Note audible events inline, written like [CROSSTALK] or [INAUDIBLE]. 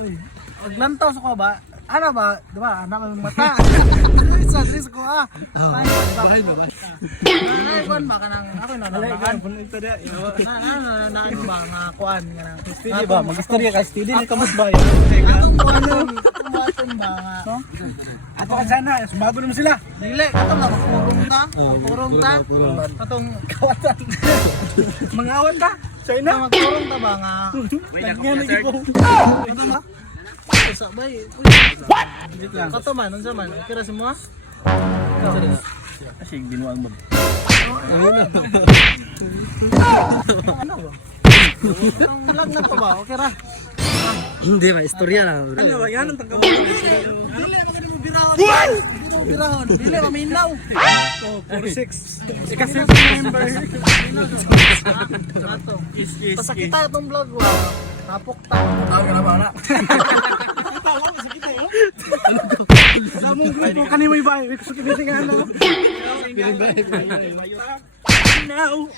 Uy, Aglantaw sa ko ba? Ano ba? Di ba? Anak ng mata. [LAUGHS] Sa dress ko ah. Bahay ba? Ay, kuan ba kanang ako na naman. Na na na ano ba nga kuan nga nang. Steady ba? Mag-istorya ka, steady na kamas ba? Atong kuan kumaton ba nga. Ako ka sana, sumago naman sila. Dili, katong lang purong ta. Purong ta. Katong kawatan. [LAUGHS] Mga awan China. Na magpurong ta ba nga. [LAUGHS] Lagyan na ibo. Ano ba? Sa bay. What? Kato man, unsa man? Okay ra si mo? Asig binuang mo. Ano ba? Ang lang na to ba? Okay ra. Hindi ba, istorya lang. Ano ba yan ang tanggaw? Dili magani mo birahon. What? Birahon. Dili maminaw. 4-6. Ika-6 member. Yes, yes, Basta kita itong vlog. Tapok ta. Tawag ka na ba na? Sa mong grupo kanimo iba. Gusto kinitin nga ano. Now.